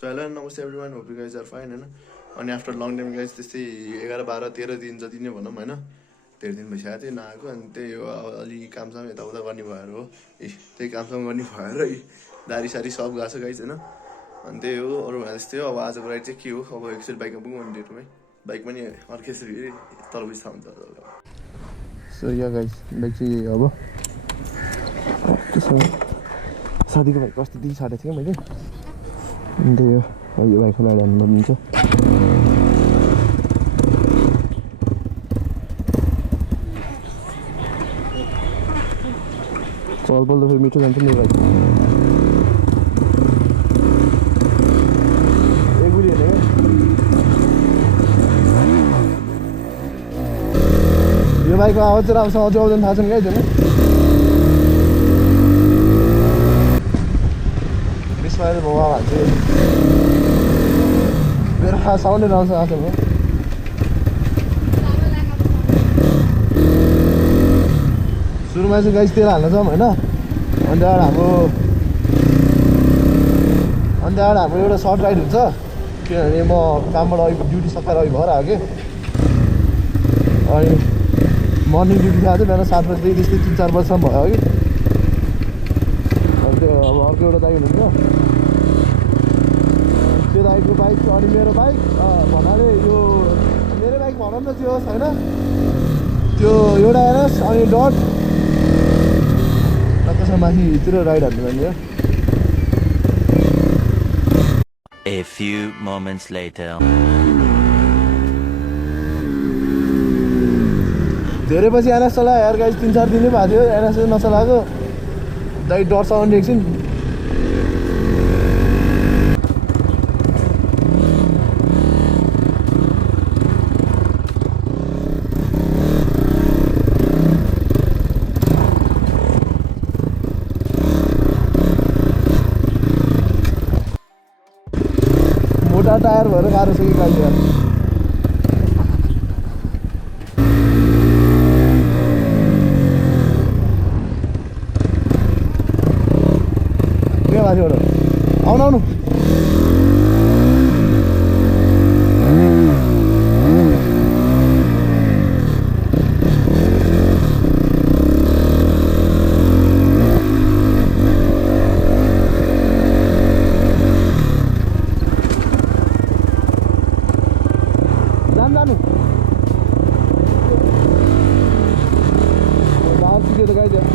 So hello नमस्ते everyone, hope you guys are fine होइन. अनि आफ्टर लङ टाइम गाइज त्यस्तै 11-12-13 दिन जति नै भनौँ होइन, 13 दिन भइसकेको थियो नआएको. अनि त्यही हो, अब अलि कामसाम यताउता गर्ने भएर हो, त्यही कामसाम गर्ने भएर दारी सारी सब गएको छ गाइज होइन. अनि त्यही हो, अरू भने त्यस्तै हो. अब आजको राइड चाहिँ के हो, अब एकचोटि बाइकमा पुगौँ अनि डेटमै बाइक पनि अर्कै छ फेरि तल बुझ्दा हुन्छ. सो या गाइज बाइक चाहिँ अब साथीको बाइक अस्तिदेखि साटेको थिएँ मैले. अनि त्यही हो, यो बाइकको लाइट हाल्नु पर्नुहुन्छ. चल बल्ल फेरि मिठो जान्छ नि बाइक. एक बुढी हेर्ने यो बाइकको आवाज चाहिँ राम्रोसँग अझै आउँदैन थाहा छ नि गाइज होइन. बिस्माइल बाबा भन्छ मेरो साउन्डै राम्रोसँग आएको छ. सुरुमा चाहिँ गाइस तेल हाल्न जाउँ होइन. अनि त्यहाँबाट हाम्रो एउटा सर्ट राइड हुन्छ, किनभने म कामबाट अघि ड्युटी सकाएर अघि भएर आएको कि. अनि मर्निङ ड्युटी खाएको थियो बिहान 7 बजीदेखि त्यस्तै 3-4 बजीसम्म भयो कि. अनि त्यो अब अर्को एउटा दाइ हुनुहुन्थ्यो, त्यो दाइको बाइक अनि मेरो बाइक भन्नाले यो मेरो बाइक भनौँ न त्यो होस् होइन. त्यो एउटा हेर्नुहोस् अनि डट त्यसमा माथितिर राइड हाल्नु पर्ने हो. A few moments later. धेरै पछि एनएस चलायो यार गाइस, 3-4 दिन नै भएको थियो एनएस नचलाएको. दाइ डट्छ अनि एकछिन मोटा टायर भएर गाह्रो छ कि गाइस यार. के माथिबाट आउनु आउनु जानु रात सिक्यो त गाइस यार.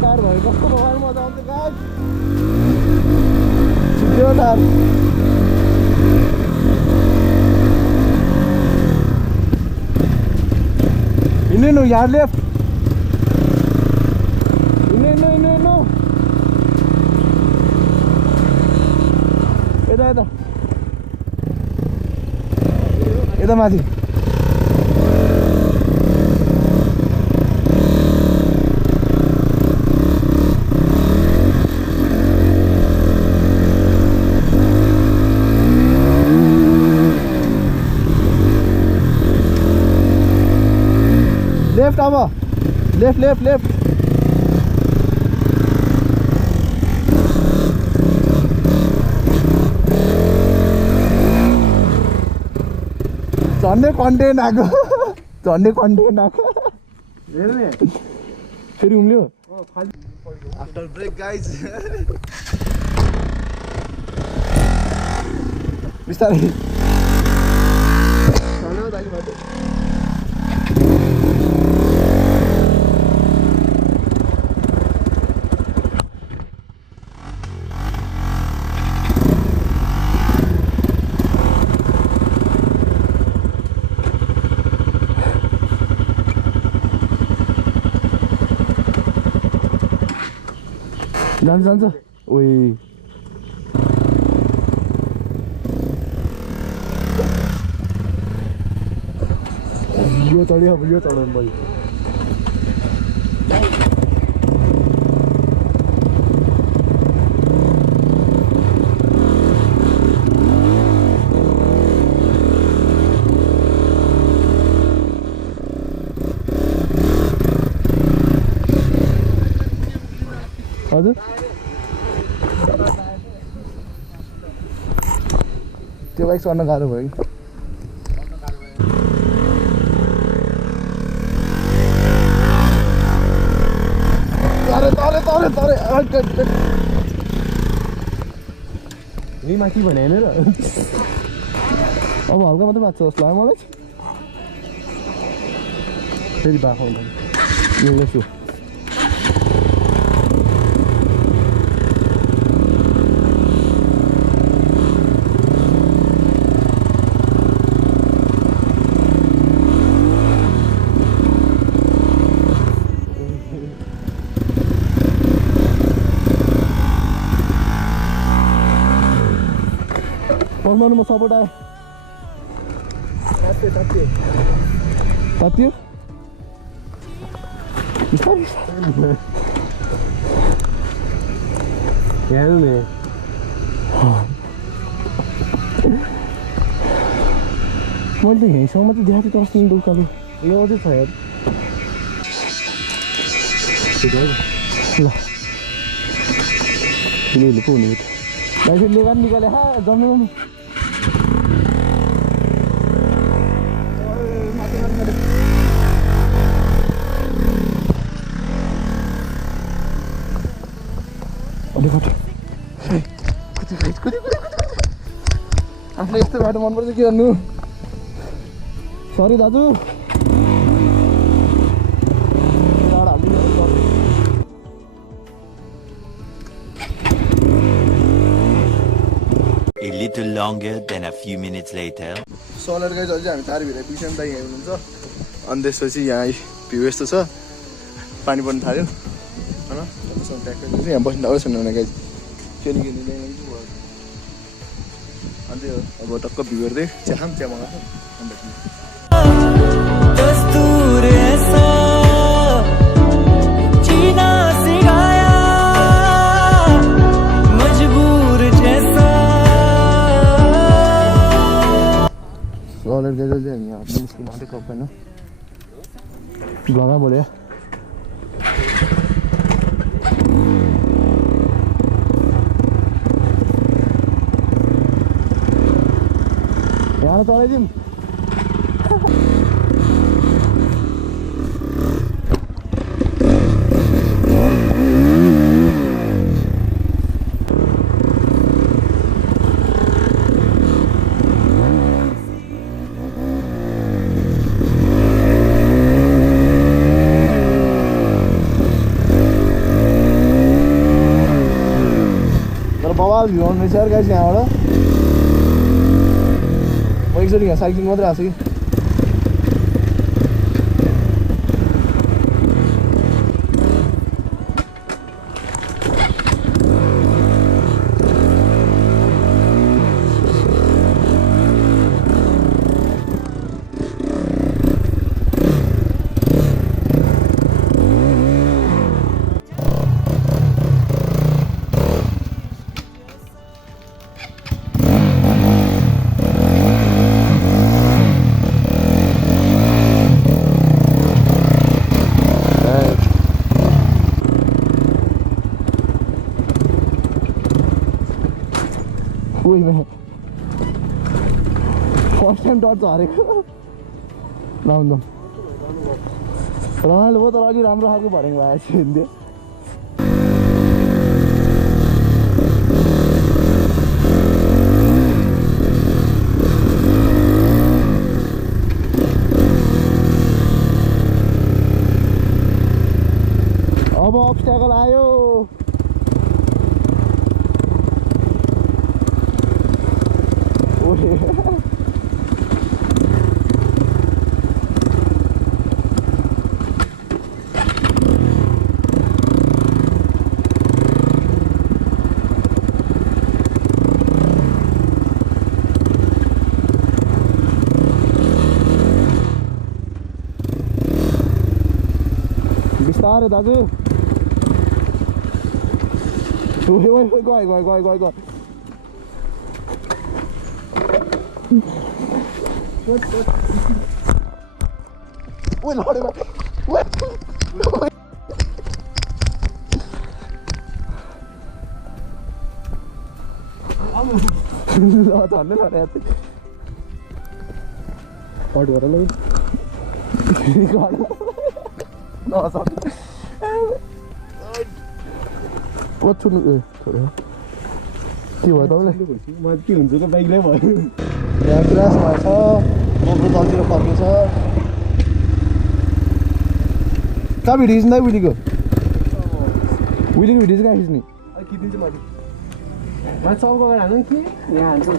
टायर भयो कस्तो बवाल मजा आउँछ गाइस. छिट्यो टायर हिँड्नु यहाँ लेफ्ट हिँड्नु यता यता यता माथि. लेफ्ट अब लेफ्ट लेफ्ट लेफ्ट झन्डै कन्टेन्ट आएको हेर्ने फेरि उम्ल्यो आफ्टर ब्रेक गाइज. बिस्तारै जान्छ ओइ यो चढ्यो अब यो चढाउनु पऱ्यो. हजुर त्यो बाइक चढ्न गाह्रो भयो कि यही माथि भने होइन र अब हल्का मात्रै बाँच्छ जस्तो लाग्यो मलाई फेरि बाँको छु म सपोर्ट आयो तात्यो हेर्नु नि मैले त यहीँसम्म मात्रै देखाएको थिएँ अस्ति उकालो यो अझै छ यार ल यहीँले पो हुने भाइ फेरि लेगा निकाले जम्नु आफूलाई यस्तो बाटो मनपर्छ के गर्नु सरी दाजु A little longer than a few minutes later. Solar guys अझै हामी तार भित्र पिछाउनु दाइ यहाँ हुनुहुन्छ अनि त्यसपछि यहाँ भ्यू यस्तो छ पानी पर्नु थाल्यो होइन ट्याक्टर यहाँ बस्नु अरू छैन भने गाइज केली किन्नु ल्याइन्छ अन्त अब टक्क भ्यू हेर्दै चिया खाम चिया मगाएको अन्त सोलर गाइज चाहिँ हामी यहाँ निस्किनु मात्रै कप होइन ब्लगमा बोल्यो यहाँ चलाइदिउँ बवाल भ्यू आउनु रहेछ गाइस यहाँबाट म एकचोटि यहाँ साइक्लिङ मात्रै आएको छु कि फर्स्ट टाइम डट झरेको लाउँदा रमाइलो भयो तर अलि राम्रो खालको भरेको भएको थियो नि अब अब्स्ट्याकल आयो बिस्तारै दाजु गयो Ui lord ơi. झन्डै छ यार कट गर ल छोड्नु ए छोड्यो के भयो तपाईँलाई म के हुन्छ त बाइकले भयो यहाँ क्रास भएछ मोटो तलतिर फर्केछ कहाँ भिडियो खिच्नु दाइ विलीको भिडियो चाहिँ कहाँ खिच्ने खिचिदिन्छु मैले चौको गएर हाल्नु कि यहाँ हाल्छु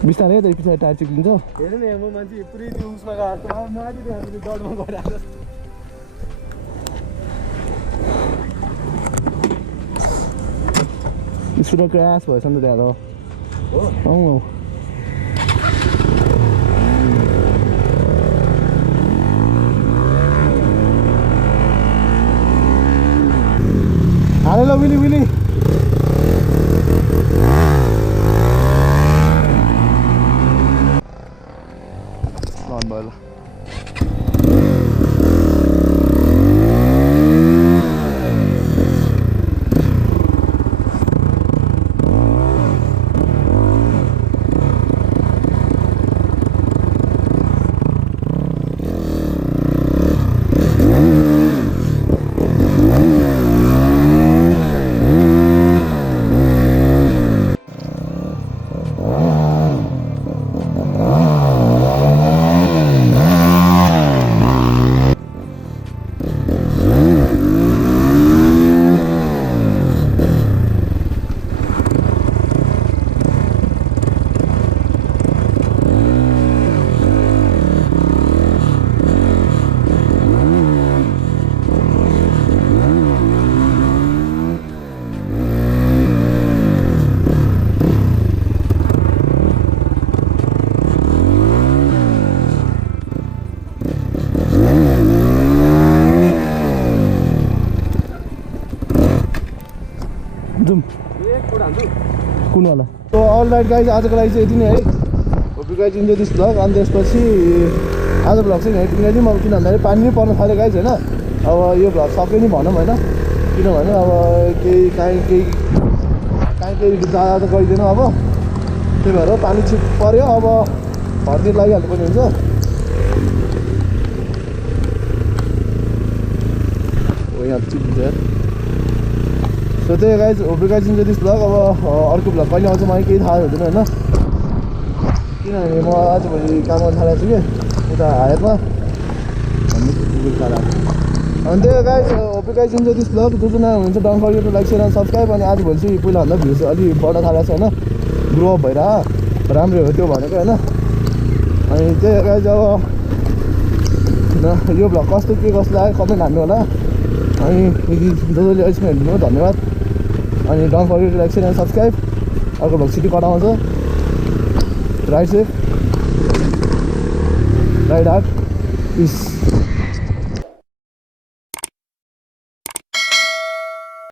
बिस्तारै त पछाडि टायर चिप्लिन्छ हेर्नु नि म मान्छे पुरै त्यो उसमा गएको माथि डरमा गइरहेको स्कुटर क्रास भएछ नि त त्यहाँ त हो हाले ल विली विली भयो ल कुन वाला तो अल राइट गाइज आजको लागि चाहिँ यति नै है hope you guys enjoy this vlog अनि त्यसपछि आज भ्लग चाहिँ यति नै म किन भन्दाखेरि पानी नै पर्न थाल्यो गाइज होइन अब यो भ्लग सक्यो नि भनौँ होइन किनभने अब केही जाँदा त गइदिएन अब त्यही भएर पानी छिप पऱ्यो अब घरतिर लागिहाल्नु पर्ने हुन्छ हो यहाँ चिप्लिन्छ यार सो त्यही guys hope you guys enjoy this vlog अब अर्को भ्लग कहिले आउँछ मलाई केही थाहा हुँदैन होइन किनभने म आजभोलि काम गर्न थालेको छु कि उता हायरमा भन्ने अनि त्यही guys hope you guys enjoy this vlog जो नयाँ हुनुहुन्छ don't forget to like share and subscribe अनि आजभोलि चाहिँ पहिलाभन्दा भ्युज चाहिँ अलिक बढ्न थालेको छ होइन ग्रो अप भइरह राम्रै हो त्यो भनेको होइन अनि त्यही गाइज अब यो भ्लग कस्तो के कस्तो लाग्यो कमेन्ट हान्नु होला अनि जसले अहिलेसम्म हेर्नु धन्यवाद अनि don't forget to like share and subscribe अर्को भ्लग छिटो कटाउँछ ride safe ride hard piece